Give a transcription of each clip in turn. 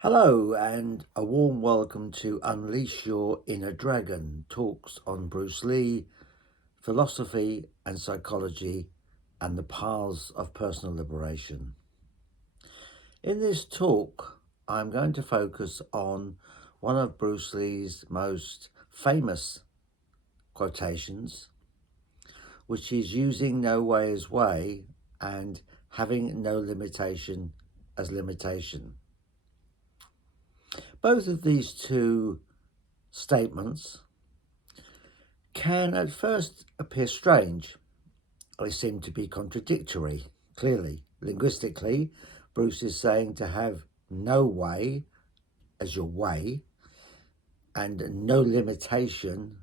Hello, and a warm welcome to Unleash Your Inner Dragon, talks on Bruce Lee, philosophy and psychology, and the paths of personal liberation. In this talk, I'm going to focus on one of Bruce Lee's most famous quotations, which is using no way as way and having no limitation as limitation. Both of these two statements can at first appear strange. They seem to be contradictory, clearly. Linguistically, Bruce is saying to have no way as your way and no limitation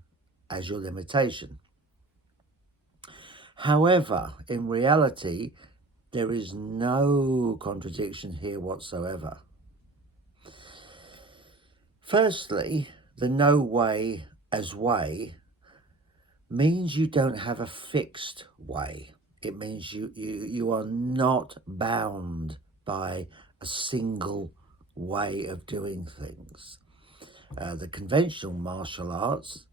as your limitation. However, in reality, there is no contradiction here whatsoever. Firstly, the no way as way means you don't have a fixed way. It means you are not bound by a single way of doing things. The conventional martial arts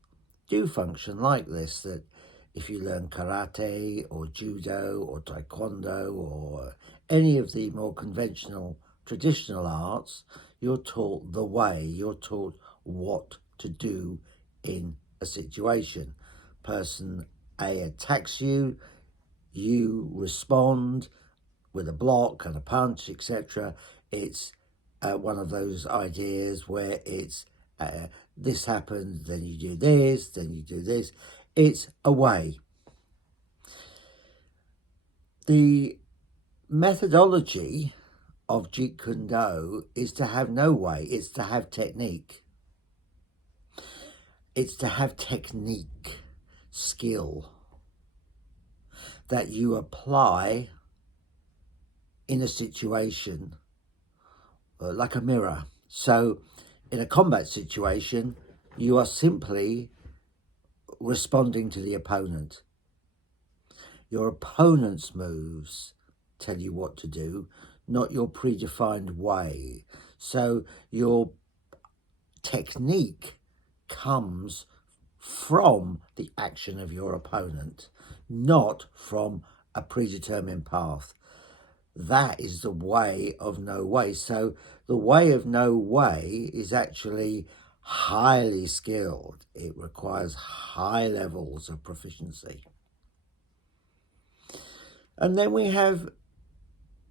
do function like this, that if you learn karate or judo or taekwondo or any of the more conventional traditional arts, you're taught the way, you're taught what to do in a situation. Person A attacks you, you respond with a block and a punch, etc. It's one of those ideas where it's this happens, then you do this, then you do this. It's a way. The methodology of Jeet Kune Do is to have no way, it's to have technique. It's to have technique, skill, that you apply in a situation like a mirror. So in a combat situation, you are simply responding to the opponent. Your opponent's moves tell you what to do, not your predefined way. So your technique comes from the action of your opponent, not from a predetermined path. That is the way of no way. So the way of no way is actually highly skilled. It requires high levels of proficiency. And then we have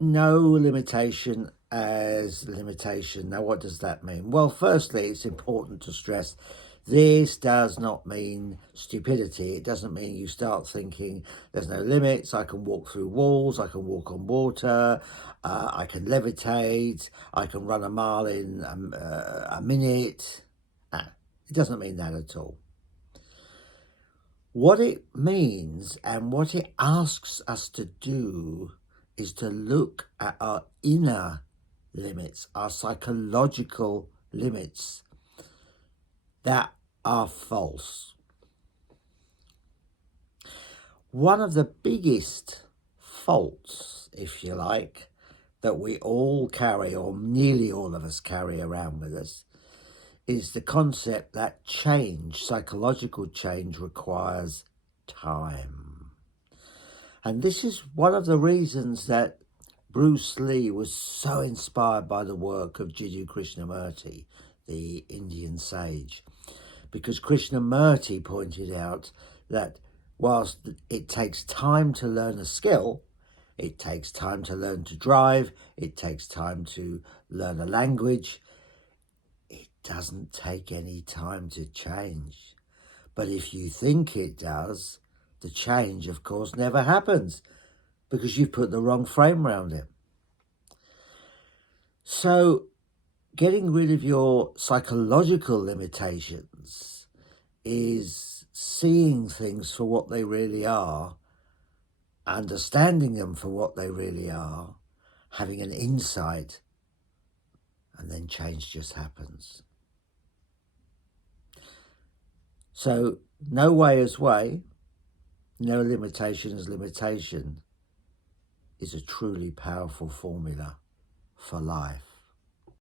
no limitation as limitation. Now, what does that mean? Well, firstly, it's important to stress this does not mean stupidity. It doesn't mean you start thinking there's no limits. I can walk through walls. I can walk on water. I can levitate. I can run a mile in a minute. It doesn't mean that at all. What it means and what it asks us to do is to look at our inner limits, our psychological limits that are false. One of the biggest faults, if you like, that we all carry, or nearly all of us carry around with us, is the concept that change, psychological change, requires time. And this is one of the reasons that Bruce Lee was so inspired by the work of Jiddu Krishnamurti, the Indian sage, because Krishnamurti pointed out that whilst it takes time to learn a skill, it takes time to learn to drive, it takes time to learn a language, it doesn't take any time to change. But if you think it does, the change, of course, never happens because you've put the wrong frame around it. So getting rid of your psychological limitations is seeing things for what they really are, understanding them for what they really are, having an insight, and then change just happens. So no way is way, no limitation is limitation, is a truly powerful formula for life.